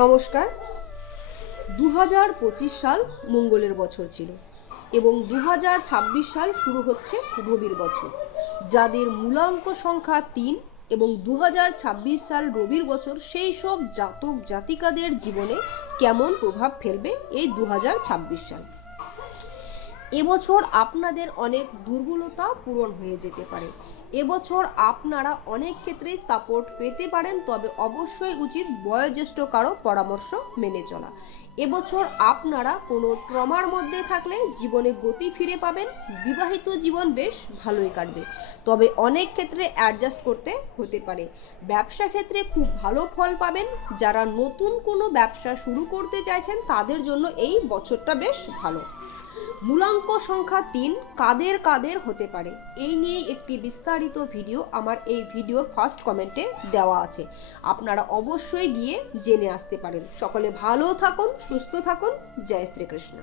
নমস্কার। 2025 সাল মঙ্গলের বছর ছিল এবং 2026 সাল শুরু হচ্ছে রবির বছর। যাদের মূলাঙ্ক সংখ্যা 3 এবং 2026 সাল রবির বছর, সেই সব জাতক জাতিকাদের জীবনে কেমন প্রভাব ফেলবে এই 2026 সাল। এবছর আপনাদের অনেক দুর্বলতা পূরণ হয়ে যেতে পারে। এবছর আপনারা অনেক ক্ষেত্রেই সাপোর্ট পেতে পারেন, তবে অবশ্যই উচিত বয়োজ্যেষ্ঠ কারো পরামর্শ মেনে চলা। এবছর আপনারা কোনো ট্রমার মধ্যে থাকলে জীবনে গতি ফিরে পাবেন। বিবাহিত জীবন বেশ ভালোই কাটবে, তবে অনেক ক্ষেত্রে অ্যাডজাস্ট করতে হতে পারে। ব্যবসা ক্ষেত্রে খুব ভালো ফল পাবেন। যারা নতুন কোনো ব্যবসা শুরু করতে চাইছেন তাদের জন্য এই বছরটা বেশ ভালো। মূলাঙ্ক সংখ্যা 3 কাদের কাদের হতে পারে, এই নিয়ে একটি বিস্তারিত ভিডিও আমার এই ভিডিওর ফার্স্ট কমেন্টে দেওয়া আছে, আপনারা অবশ্যই গিয়ে জেনে আসতে পারেন। সকলে ভালো থাকুন, সুস্থ থাকুন। জয় শ্রীকৃষ্ণ।